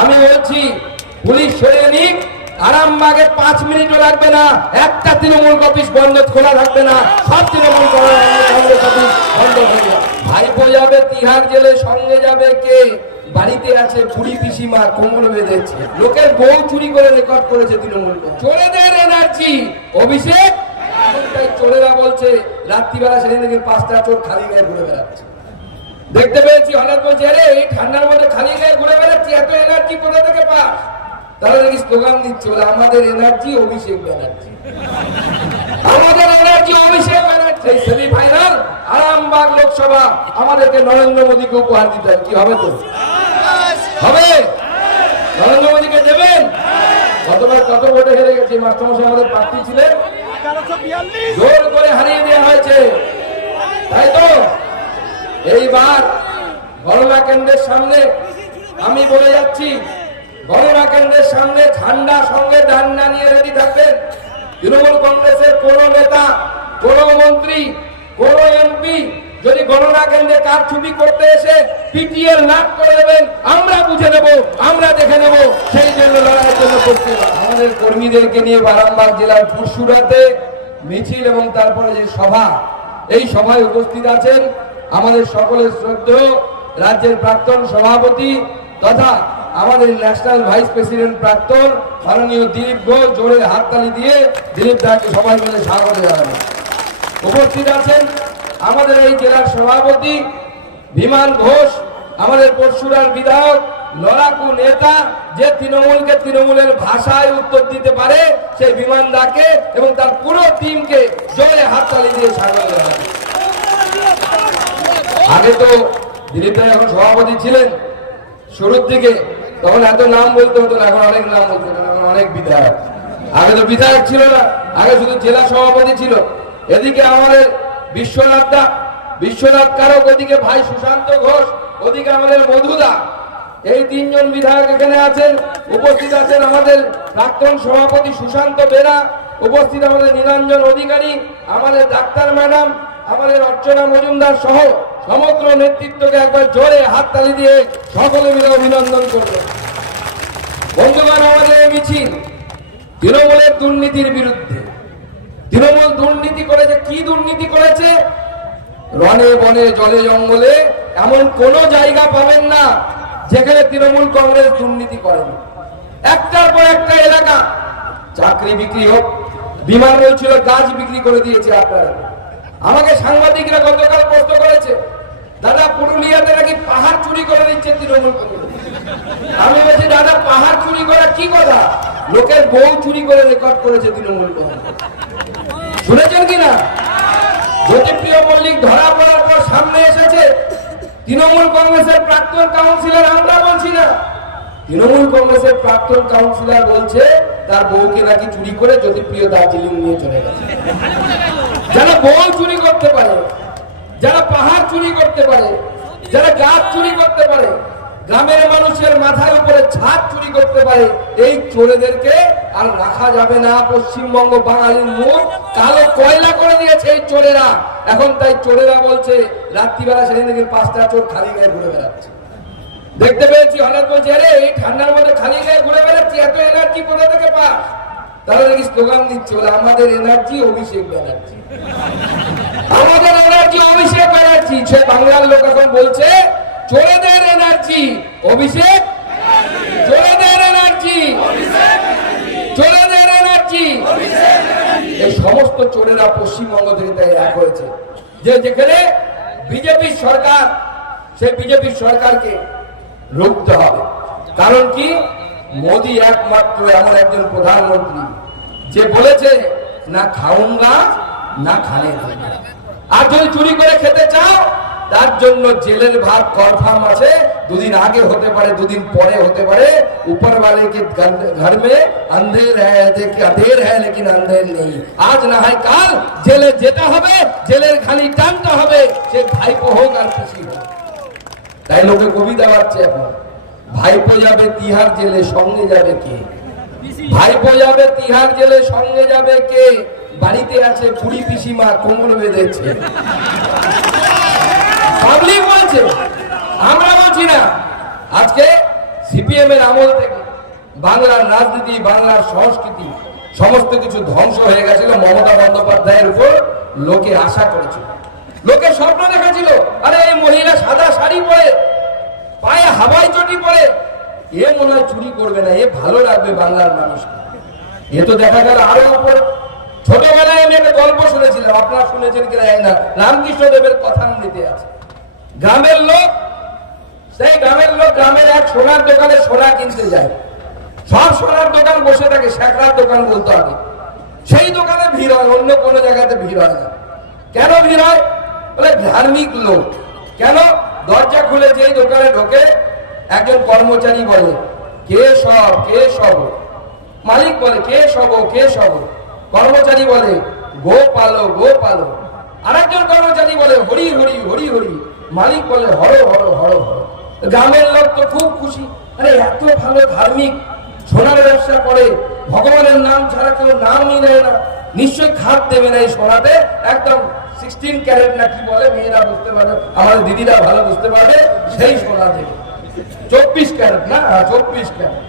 আমি বলছি, পুলিশ সরিয়ে নিক, আরামবাগে পাঁচ মিনিটও লাগবে না, একটা তৃণমূল অফিস বন্ধ, খোলা থাকবে না, সব তৃণমূল কংগ্রেস অফিস বন্ধ ভাইপো যাবে, তিহার জেলে সঙ্গে যাবে কে? বাড়িতে আছে বুড়ি পিসিমা, কোমর বেঁধেছে লোকের বউ চুরি করে রেকর্ড করেছে তৃণমূল চোরেদের এনার্জি অভিষেক? এখন তাই চোরেরা বলছে, রাত্রিবেলা সেদিন থেকে পাঁচটা চোর খালি গায়ে ঘুরে বেড়াচ্ছে। দেখতে পেয়েছি, হঠাৎ বলছে, আরে, এই ঠান্ডার মধ্যে খালি গায়ে ঘুরে বেড়াচ্ছি, এত এনার্জি তারা দেখি স্লোগান দিচ্ছে, বলে আমাদের এনার্জি অভিষেক ব্যানার্জি। আমাদের এনার্জি অভিষেক ব্যানার্জি। সেমিফাইনাল আরামবাগ লোকসভা, আমাদেরকে নরেন্দ্র মোদীকে উপহার দিতে হবে। কি হবে তো? হবে? নরেন্দ্র মোদীকে দেবেন? গতবার কত ভোটে হেরে গেছে? মাস্টারমশাই আমাদের প্রার্থী ছিলেন। জোর করে হারিয়ে দেওয়া হয়েছে। তাই তো? এইবার গণনা কেন্দ্রের সামনে আমি বলে যাচ্ছি গণনা কেন্দ্রের সামনে ঝান্ডা সঙ্গে ডান্ডা নিয়ে রেডি থাকবেন। তৃণমূল কংগ্রেসের কোন নেতা, কোন মন্ত্রী, কোন এমপি যদি গণনা কেন্দ্রে কার ছবি করতে এসে পিটিএল নাক করে দেবেন, আমরা বুঝে নেব, আমরা দেখে নেব। সেই জন্য লড়াইয়ের জন্য প্রস্তুত। আমাদের কর্মীদেরকে নিয়ে বারাম্বার জেলার পুরসুরাতে মিছিল এবং তারপরে যে সভা, এই সভায় উপস্থিত আছেন আমাদের সকলের শ্রদ্ধেয় রাজ্যের প্রাক্তন সভাপতি তথা আমাদের ন্যাশনাল ভাইস প্রেসিডেন্ট প্রাক্তন মাননীয় দিলীপ ঘোষ জোরে হাততালি দিয়ে দিলীপ দাকে সবাই মিলে স্বাগত জানাবেন উপস্থিত আছেন আমাদের এই জেলার সভাপতি বিমান ঘোষ, আমাদের পরশুরার বিধায়ক, লড়াকু নেতা, যে তৃণমূলকে তৃণমূলের ভাষায় উত্তর দিতে পারে সেই বিমান দাকে এবং তার পুরো টিমকে জোরে হাততালি দিয়ে স্বাগত জানাবেন আগে তো দিলীপ দা যখন সভাপতি ছিলেন, শুরুর দিকে তখন এত নাম বলতে হতো না, এখন অনেক নাম বলতে হতো এখন অনেক বিধায়ক। আগে তো বিধায়ক ছিল না, আগে শুধু জেলা সভাপতি ছিল। এদিকে আমাদের বিশ্বনাথ দা, বিশ্বনাথ কারক, ওদিকে ভাই সুশান্ত ঘোষ, ওদিকে আমাদের মধুদা এই তিনজন বিধায়ক এখানে আছেন, উপস্থিত আছেন আমাদের প্রাক্তন সভাপতি সুশান্ত বেরা, উপস্থিত আমাদের নীলাঞ্জন অধিকারী, আমাদের ডাক্তার ম্যাডাম, আমাদের অর্চনা মজুমদার সহ সমগ্র নেতৃত্বকে একবার জোরে হাততালি দিয়ে সকলে মিলে অভিনন্দন করবে। বন্ধুগণ, আমাদের মিছিল তৃণমূলের দুর্নীতির বিরুদ্ধে। তৃণমূল দুর্নীতি করেছে, কি দুর্নীতি করেছে? রনে বনে, জলে জঙ্গলে এমন কোন জায়গা পাবেন না যেখানে তৃণমূল কংগ্রেস দুর্নীতি করেনি। একটার পর একটা এলাকা, চাকরি বিক্রি হোক, বিমান বলছিল গাছ বিক্রি করে দিয়েছে আপনারা। আমাকে সাংবাদিকরা গতকাল প্রশ্ন করেছে দাদা, পুরুলিয়াতে নাকি পাহাড় চুরি করে দিচ্ছে তৃণমূল আমি বলছি, দাদা, পাহাড় চুরি করা কি কথা? লোকের বউ চুরি করে রেকর্ড করেছে তৃণমূল শুনেছেন কিনা জ্যোতিপ্রিয় মল্লিক ধরা পড়ার পর সামনে এসেছে। তৃণমূল কংগ্রেসের প্রাক্তন কাউন্সিলর আমরা বলছি না। তৃণমূল কংগ্রেসের প্রাক্তন কাউন্সিলর বলছে, তার বউকে নাকি চুরি করে জ্যোতিপ্রিয় দার্জিলিং নিয়ে চলে গেছে। যারা বউ চুরি করতে পারে। যারা পাহাড় চুরি করতে পারে, যারা গাছ চুরি করতে পারে, গ্রামের মানুষের মাথার উপরে ছাদ চুরি করতে পারে, এই চোরেদেরকে আর রাখা যাবে না। পশ্চিমবঙ্গ বাঙালির মুখ কালো কয়লা করে দিয়েছে এই চোরেরা। এখন তাই চোরেরা বলছে, রাত্রিবেলা সেদিন থেকে পাঁচটা চোর খালি গায়ে ঘুরে বেড়াচ্ছে। দেখতে পেয়েছি হঠাৎ বলছে এই ঠান্ডার মধ্যে খালি গায়ে ঘুরে বেড়াচ্ছি, এত এনার্জি কোথা থেকে পাস? তারা দেখি স্লোগান দিচ্ছে? বলে, আমাদের এনার্জি অভিষেক ব্যানার্জি। আমাদের এনার্জি অভিষেক ব্যানার্জি। সে বাংলার লোক এখন বলছে, চোরেদের এনার্জি অভিষেক চোরেদের এনার্জি চোরেদের এনার্জি এই সমস্ত চোরেরা পশ্চিমবঙ্গ থেকে তাই এক হয়েছে। যে যেখানে বিজেপি সরকার, সেই বিজেপি সরকারকে রুখতে হবে। কারণ কি? মোদি একমাত্র এমন একজন প্রধানমন্ত্রী যে বলেছে না খাউঙ্গা না খানে দেঙ্গা। আর যদি চুরি করে খেতে চাও তার জন্য জেলের ভাত কনফার্ম আছে দুদিন আগে হতে পারে দুদিন পরে হতে পারে উপর वाले के घर- घर में अंधेर है देखिए अंधेर है लेकिन अंधेर नहीं আজ না হয় কাল জেলে যেতে হবে জেলের খালি টানতে হবে সে ভাইপো হোক আর খুশি হোক তাই লোকে কবিতা পাচ্ছে এখন ভাইপো যাবে তিহার জেলে সঙ্গে যাবে কে ভাইপো যাবে, তিহার জেলে সঙ্গে যাবে কে? বাড়িতে আছে বুড়ি পিসিমা কোমর বেঁধেছে। পাবলিক বলছে, আমরা বলছি না। আজকে সিপিএম এর আমল থেকে বাংলার রাজনীতি, বাংলার সংস্কৃতি, সমস্ত কিছু ধ্বংস হয়ে গেছিল মমতা বন্দ্যোপাধ্যায়ের উপর। লোকে আশা করেছিল। লোকে স্বপ্ন দেখেছিল, আরে এই মহিলা সাদা শাড়ি পরে, পায়ে হাওয়াই চটি পরে এ মনে হয় চুরি করবে না, এ ভালো লাগবে বাংলার মানুষকে। এ তো দেখা গেল আরও উপর। ছোটবেলায় আমি একটা গল্প শুনেছিলাম, আপনারা শুনেছেন কিনা না। রামকৃষ্ণ দেবের কথামৃতে আছে। গ্রামের লোক, সেই গ্রামের লোক গ্রামের এক সোনার দোকানে সোনা কিনতে যায়। সব সোনার দোকান বসে থাকে শেখরার দোকান বলতে হবে সেই দোকানে ভিড় হয়, অন্য কোনো জায়গাতে ভিড় হয় না। কেন ভিড় হয়? বলে ধার্মিক লোক। কেন? দরজা খুলে যেই দোকানে ঢোকে একজন কর্মচারী বলে, কে সব? কে সব? মালিক বলে, কে সব কে সব? কর্মচারী বলে গো পালো গো পালো আরেকজন কর্মচারী বলে, হরি হরি হরি হরি। মালিক বলে, হর হর হর হর। গ্রামের লোক তো খুব খুশি। আরে, এত ভালো ধার্মিক। সোনার ব্যবসা করে। ভগবানের নাম ছাড়া কেউ নামই নেয় না। নিশ্চয় খাদ দেবে না এই সোনাতে। একদম সিক্সটিন ক্যারেট না কি বলে, মেয়েরা বুঝতে পারবে, আমাদের দিদিরা ভালো বুঝতে পারবে, সেই সোনা থেকে চব্বিশ ক্যারেট না? চব্বিশ ক্যারেট।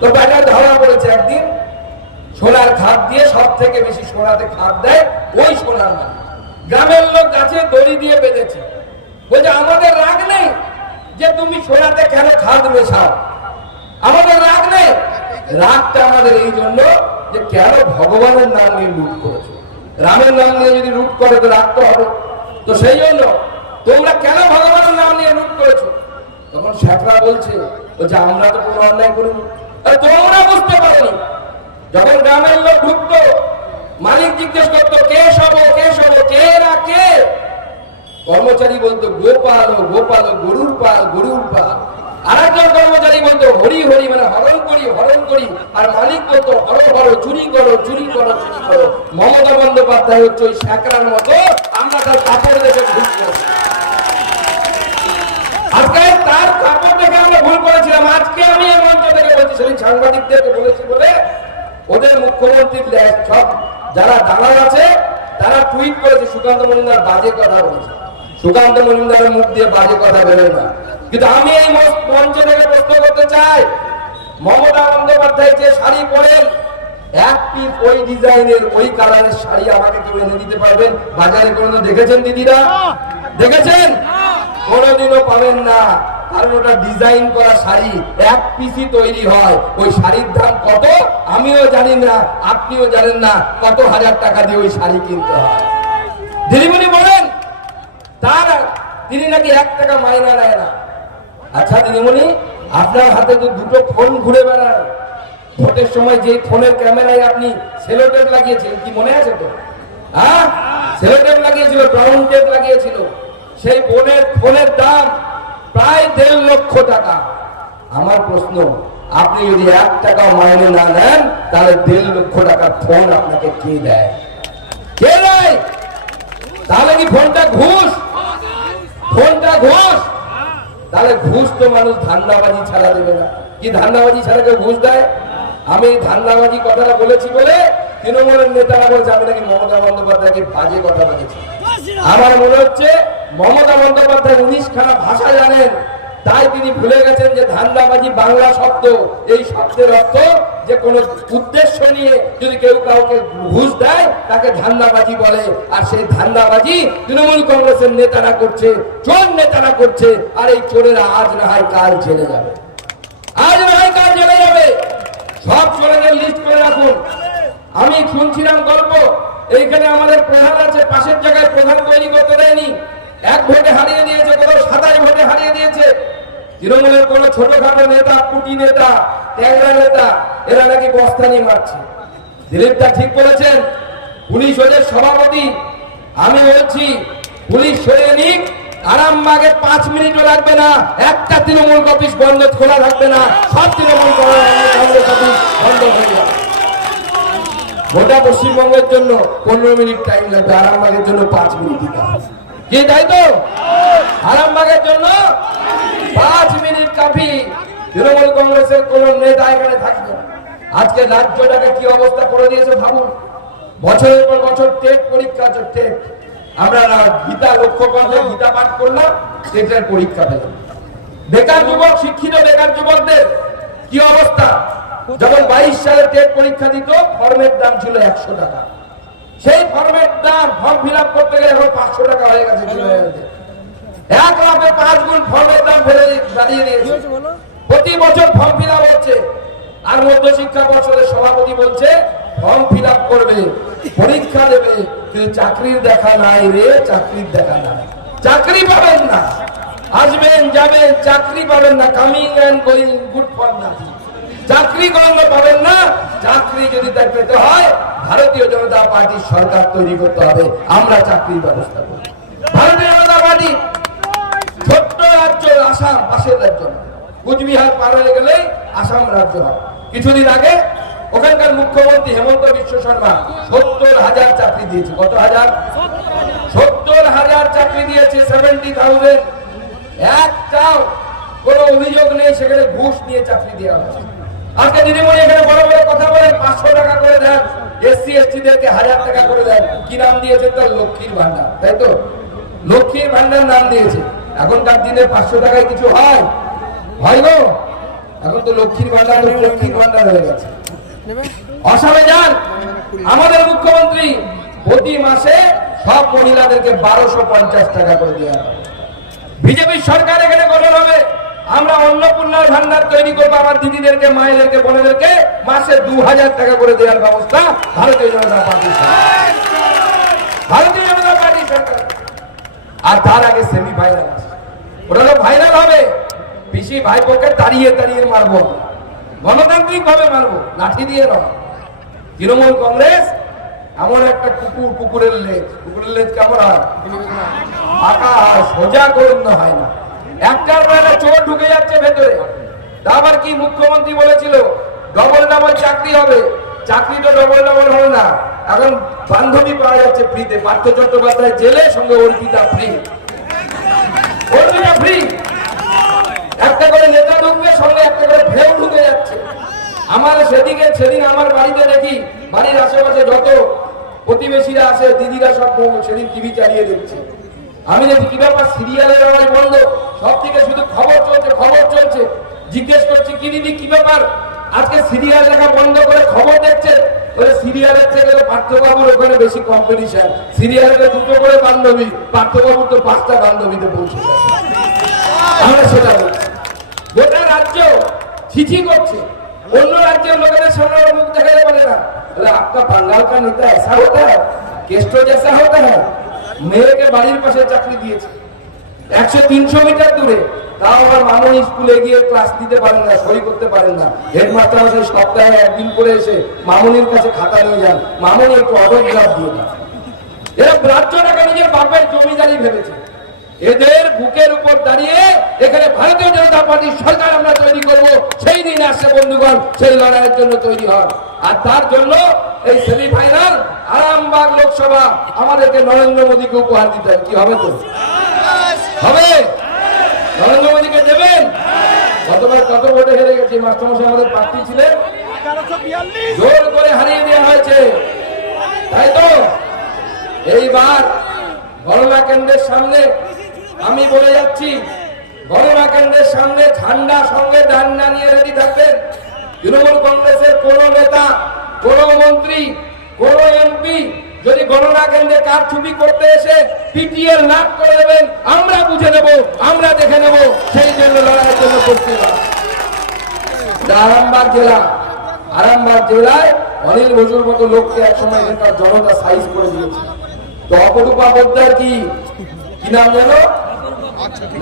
তো ব্যাটার ধরা পড়েছে একদিন, সোনার খাদ দিয়ে সব থেকে বেশি সোনাতে খাদ দেয় ওই সোনার মালিক। গ্রামের লোক গাছে দড়ি দিয়ে বেঁধেছে। বলছে, আমাদের রাগ নেই যে তুমি সোনাতে কেন খাদ মেশাও। আমাদের রাগ নেই। রাগটা আমাদের এই জন্য যে কেন ভগবানের নাম নিয়ে লুট করেছ। রামের নাম নিয়ে যদি লুট করে তো রাগ তো হবে। তো সেই জন্য তোমরা কেন ভগবানের নাম নিয়ে লুট করেছ? তখন শেখরা বলছে বলছে, আমরা তো কোনো অন্যায় করিনি। তোমরা বুঝতে পারোনি। যখন গ্রামের লোক ঢুকতো, মালিক জিজ্ঞেস করতো, কে সব কে সব, কে না কে? কর্মচারী বলতো, গোপাল গোপাল, গরুর পাল গরুর পাল। আর একজন কর্মচারী বলতো, হরি হরি মানে হরণ করি হরণ করি। আর মালিক বলতো, হর হর, চুরি করো চুরি করো চুরি করো। মমতা বন্দ্যোপাধ্যায় হচ্ছে ওই স্যাকরার মতো, আমরা তার কাপড় দেখে ভুল করছি আজকে তার কাপড় দেখে আমরা ভুল করেছিলাম আমি এই মঞ্চ থেকে বলছি সাংবাদিকদেরকে বলেছি বলে ওদের মুখ্যমন্ত্রীর সব যারা আছে, তারা টুইট করেছে সুকান্ত মজুমদার বাজে কথা বলেছে। সুকান্ত মজুমদারের মুখ দিয়ে বাজে কথা বেরোয় না। কিন্তু আমি এই মঞ্চে থেকে প্রশ্ন করতে চাই, মমতা বন্দ্যোপাধ্যায় যে শাড়ি পরেন, এক পিস ওই ডিজাইনের, ওই কালারের শাড়ি আমাকে কেউ এনে দিতে পারবেন? বাজারে কোনো দেখেছেন দিদিরা? দেখেছেন? কোনোদিনও পাবেন না। কারণ ওটা ডিজাইন করা শাড়ি, এক পিসি তৈরি হয়। ওই শাড়ির দাম কত? আমিও জানি না, আপনিও জানেন না, কত হাজার টাকা দিয়ে ওই শাড়ি কিনতে হয়। দিদিমণি বলেন, তার, তিনি নাকি এক টাকা মাইনা নেয় না। আচ্ছা দিদিমণি, আপনার হাতে তো দুটো ফোন ঘুরে বেড়ায়। ভোটের সময় যে ফোনের ক্যামেরায় আপনি সেলোটেপ লাগিয়েছিলেন, কি মনে আছে তো? হ্যাঁ? সেলোটেপ লাগিয়েছিল, ব্রাউন টেপ লাগিয়েছিল। সেই বোনের ফোনের দাম প্রায় দেড় লক্ষ টাকা। আমার প্রশ্ন, আপনি যদি এক টাকা মাইনে না নেন, তাহলে দেড় লক্ষ টাকার ফোন আপনাকে কে দেয়? কে দেয়? তাহলে কি ফোনটা ঘুষ? ফোনটা ঘুষ? তাহলে ঘুষ তো মানুষ ধান্দাবাজি ছাড়া দেবে না। কি ধান্দাবাজি ছাড়া কেউ ঘুষ দেয়? আমি ধান্দাবাজি কথাটা বলেছি বলে তৃণমূলের নেতারা বলছে, আমি নাকি মমতা বন্দ্যোপাধ্যায়কে বাজে কথা বলেছি। আমার মনে হচ্ছে মমতা বন্দ্যোপাধ্যায় উনিশ খানা ভাষা জানেন, তাই তিনি ভুলে গেছেন যে ধান্দাবাজি বাংলা শব্দ, এই শব্দের অর্থ যে কোনো উদ্দেশ্য নিয়ে যদি কেউ কাউকে ঘুষ দেয়, তাকে ধান্দাবাজি বলে। আর সেই ধান্দাবাজি তৃণমূল কংগ্রেসের নেতারা করছে, চোর নেতারা করছে, আর এই চোরেরা আজ না হয় কাল জেলে যাবে। আজ না হয় কাল জেলে যাবে। সব চোরেদের লিস্ট করে রাখুন। আমি শুনছিলাম গল্প, এইখানে আমাদের প্রধান আছে, পাশের জায়গায় প্রধান তৈরি করতে দেয়নি। এক ভোটে হারিয়ে দিয়েছে, কোথাও সাতাশ ভোটে হারিয়ে দিয়েছে। তৃণমূলের কোন ছোটখাটো নেতা, কুটি নেতা, ট্যাংরা নেতা, এরা নাকি বস্তা নিয়ে মারছে। দিলীপ দা ঠিক বলেছেন, পুলিশ ওদের সভাপতি। আমি বলছি, পুলিশ সরিয়ে নিক আরামবাগে পাঁচ মিনিটও লাগবে না। একটা তৃণমূল অফিস বন্ধ, খোলা থাকবে না। সব তৃণমূল বন্ধ গোটা পশ্চিমবঙ্গের জন্য পনেরো মিনিট টাইম লাগবে, আরামবাগের জন্য পাঁচ মিনিট। কি, তাই তো? আরামবাগের জন্য পাঁচ মিনিট কাফি। তৃণমূল কংগ্রেসের কোন নেতা এখানে থাকবে। আজকে রাজ্যটাকে কি অবস্থা করে দিয়েছে ভাবুন। বছরের পর বছর টেট, পরীক্ষা টেট। আমরা গীতা লক্ষ্য করলে গীতা পাঠ করলাম টেটের পরীক্ষা পেলাম বেকার যুবক শিক্ষিত বেকার যুবকদের কি অবস্থা? যখন বাইশ সালে টেট পরীক্ষা দিত ফর্মের দাম ছিল একশো টাকা। সেই ফর্মের দাম ফর্ম ফিল করতে গেলে এখন পাঁচশো টাকা হয়ে গেছে। এক লাখে পাঁচ গুণ ফর্মের দাম ফেলে বাড়িয়ে দিয়েছে। প্রতি বছর ফর্ম ফিল আপ হচ্ছে। আর মধ্য শিক্ষা পর্ষদের সভাপতি বলছে ফর্ম ফিল আপ করবে। পরীক্ষা দেবে চাকরির দেখা নাই রে, চাকরির দেখা নাই। চাকরি পাবেন না। আসবেন, যাবেন, চাকরি পাবেন না। Coming and going good for nothing চাকরি কখনো পাবেন না। চাকরি যদি তার পেতে হয়, ভারতীয় জনতা পার্টির সরকার তৈরি করতে হবে। আমরা চাকরির ব্যবস্থা করব। ভারতীয় জনতা পার্টি, ছোট্ট রাজ্য আসাম, পাশের রাজ্য না। কুচবিহার পার হয়ে গেলেই আসাম রাজ্য হয় কিছুদিন আগে ওখানকার মুখ্যমন্ত্রী হেমন্ত বিশ্ব শর্মা সত্তর হাজার চাকরি দিয়েছে। কত হাজার? সত্তর হাজার চাকরি দিয়েছে সেভেন্টি থাউজেন্ড একটাও কোনো অভিযোগ নেই, সেখানে ঘুষ নিয়ে চাকরি দেওয়া হয়েছে। আজকে দিদিমণি এখানে বড় বড় কথা বলেন, পাঁচশো টাকা করে দেন, এসসি এসটি দেরকে হাজার টাকা করে দেন। কি নাম দিয়েছে তার লক্ষ্মীর ভান্ডার, তাই তো? লক্ষ্মীর ভান্ডার নাম দিয়েছে। এখনকার দিনে পাঁচশো টাকায় কিছু হয়? হয় গো? এখন তো লক্ষ্মীর ভান্ডার লক্ষ্মীর ভান্ডার হয়ে গেছে। অসমে যান আমাদের মুখ্যমন্ত্রী প্রতি মাসে সব মহিলাদেরকে বারোশো পঞ্চাশ টাকা করে দেওয়া হয়। বিজেপির সরকার এখানে গঠন হবে। আমরা অন্নপূর্ণার ভান্ডার তৈরি করব আমার দিদিদেরকে, মায়েদেরকে, বোনেদেরকে। মাসে দু হাজার টাকা করে দেওয়ার ব্যবস্থা ভারতীয় জনতা পার্টি ভারতীয় জনতা পার্টি সরকার। আর তার আগে সেমি ফাইনাল ওটা তো ফাইনাল হবে। পিসি ভাইপোকে তাড়িয়ে তাড়িয়ে মারবো গণতান্ত্রিক ভাবে মারবো, লাঠি দিয়ে নয় তৃণমূল কংগ্রেস এমন একটা কুকুর, কুকুরের লেজ। কুকুরের লেজ কেমন হয়? সোজা করুন হয় না। একটার একটা চোর ঢুকে যাচ্ছে ভেতরে। আবার কি মুখ্যমন্ত্রী বলেছিল? ডবল ডবল চাকরি হবে। চাকরি তো ডবল ডবল হবে না। এখন বান্ধবী পাওয়া যাচ্ছে ফ্রিতে পার্থ চট্টোপাধ্যায় জেলে, সঙ্গে অর্পিতা ফ্রি অর্পিতা ফ্রি একটা করে নেতা ঢুকবে, সঙ্গে একটা করে ফেউ ঢুকে যাচ্ছে। আমার সেদিকে, সেদিন আমার বাড়িতে দেখি, বাড়ির আশেপাশে যত প্রতিবেশীরা আছে, দিদিরা সব সেদিন টিভি চালিয়ে দেখছে আমি দেখি, কি ব্যাপার, সিরিয়ালের আওয়াজ বন্ধ? সব থেকে শুধু খবর চলছে খবর চলছে। জিজ্ঞেস করছি, কি দিদি, কি ব্যাপার? আজকে সিরিয়াল দেখা বন্ধ করে খবর দেখছে? ওই সিরিয়ালের থেকে পার্থবাবুর ওখানে বেশি কম্পিটিশন সিরিয়ালে দুটো করে বান্ধবী, পার্থবাবুর তো পাঁচটা বান্ধবীতে পৌঁছে আমরা সেটা বলছি। গোটা রাজ্য ছিছি করছে অন্য রাজ্যের লোকেদের সামনে ওর মুখ দেখাতে পারে না বলে आपका बंगाल का नेता ऐसा होता है केस्टो जैसा होता है মেয়েকে বাড়ির পাশে চাকরি দিয়েছে একশো তিনশো মিটার দূরে তাও আমার মামনি স্কুলে গিয়ে ক্লাস দিতে পারেন না সই করতে পারেন না হেডমাস্টার মশাই সপ্তাহে একদিন করে এসে মামনির কাছে খাতা নিয়ে যান মামনি একটু অটোগ্রাফ দিয়ে দেন এরা রাজ্যটাকে নিজের বাপের জমিদারি ভেবেছে এদের বুকের উপর দাঁড়িয়ে এখানে ভারতীয় জনতা পার্টির সরকার আমরা তৈরি করব, সেই দিন আসছে বন্ধুগণ, সেই লড়াইয়ের জন্য তৈরি হন। আর তার জন্য এই সেমিফাইনাল আরামবাগ লোকসভা আমাদেরকে নরেন্দ্র মোদীকে উপহার দিতে। কি হবে তো? হবে? নরেন্দ্র মোদীকে দেবেন? গতবার কত ভোটে হেরে গেছে? মাস্টারমশাই আমাদের প্রার্থী ছিলেন। জোর করে হারিয়ে দেওয়া হয়েছে। তাই তো? এইবার গণনা কেন্দ্রের সামনে আমি বলে যাচ্ছি গণনা কেন্দ্রের সামনে ঠান্ডা সঙ্গে ডান্ডা নিয়ে রেডি থাকবেন। তৃণমূল কংগ্রেসের কোন নেতা, কোন মন্ত্রী, কোন এমপি যদি গণনা কেন্দ্রে কারচুপি করতে এসে পিটিএল লাভ করে দেবেন, আমরা বুঝে নেব, আমরা দেখে নেব, সেই জন্য লড়াইয়ের জন্য প্রস্তুত আরামবাগ জেলা, আরামবাগ জেলায় অনিল বসুর মতো লোককে একসময় এখানকার জনতা সাইজ করে দিয়েছে। তো অপরূপা পোদ্দার কি কি নাম জানো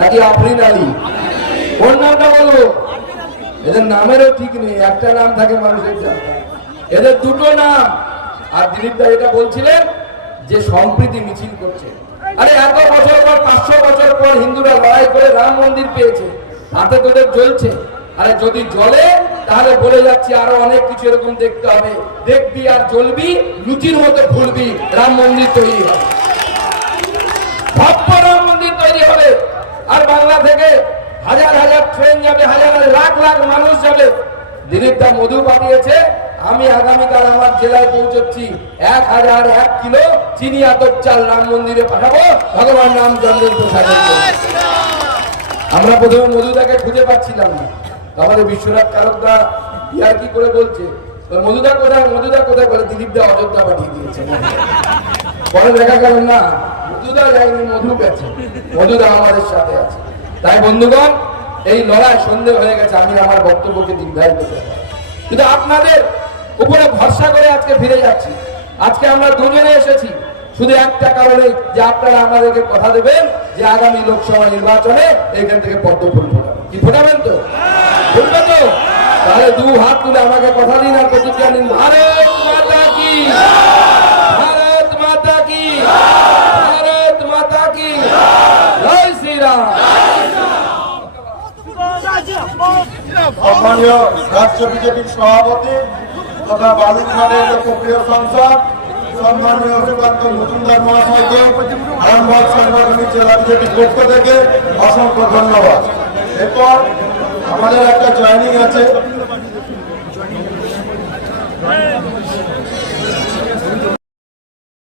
নাকি আফরিন আলী? কোন নামটা বলব এদের নামেরও ঠিক নেই, একটা নাম থাকে মানুষের। এদের দুটো নাম। আর দিলীপ দা এটা বলছিলেন, যে সম্প্রীতি মিছিল করছে। আরে, এত বছর পর, পাঁচশো বছর পর হিন্দুরা লড়াই করে রাম মন্দির পেয়েছে। তাতে তোদের জ্বলছে। আরে, যদি জ্বলে, তাহলে বলে যাচ্ছি আরও অনেক কিছু এরকম দেখতে হবে। দেখবি আর জ্বলবি, লুচির মতো ফুলবি, রাম মন্দির তৈরি হবে ভব্য রাম মন্দির তৈরি হবে আর বাংলা থেকে হাজার হাজার ট্রেন যাবে, হাজার লাখ লাখ মানুষ যাবে। দিলীপ দা মধু পাঠিয়েছে, আমি আগামীকাল আমার জেলায় পৌঁছচ্ছি। এক হাজার এক কিলো চিনি আতপ চাল রাম মন্দিরে পাঠাবো। ভগবান রামচন্দ্রের প্রসাদের জন্য। আমরা প্রথমে মধুদাকে খুঁজে পাচ্ছিলাম না। আমাদের বিশ্বনাথ কারকদা ইয়ার কি করে বলছে? মধুদা কোথায় মধুদা কোথায় বলে দিলীপ দা অযোধ্যা পাঠিয়ে দিয়েছে। পরে দেখা গেল না। তাই বন্ধুগণ, এই লড়াই সন্ধে হয়ে গেছে, আমি আমার বক্তব্যকে দীর্ঘায়িত কিন্তু আপনাদের উপরে ভরসা করে আজকে ফিরে যাচ্ছি। আজকে আমরা দুজনে এসেছি, শুধু একটা কারণে যে আপনারা আমাদেরকে কথা দেবেন যে আগামী লোকসভা নির্বাচনে এখান থেকে পদ্ম ফুল কি ফোটাবেন তো? ফুটবে তো? তাহলে দু হাত তুলে আমাকে কথা দিন আর প্রতিজ্ঞা নিন। ভারত কি ভারত মাতা কি ভারত মাতা কি জয় শ্রীরাম সম্মানীয় রাজ্য বিজেপির সভাপতি তথা বালুরঘাটের লোকপ্রিয় সংসদ, সম্মানীয় সুকান্ত মজুমদার মহাশয়কে আরামবাগ সাংগঠনিক জেলা বিজেপির পক্ষ থেকে অসংখ্য ধন্যবাদ। এরপর আমাদের একটা জয়নিং আছে।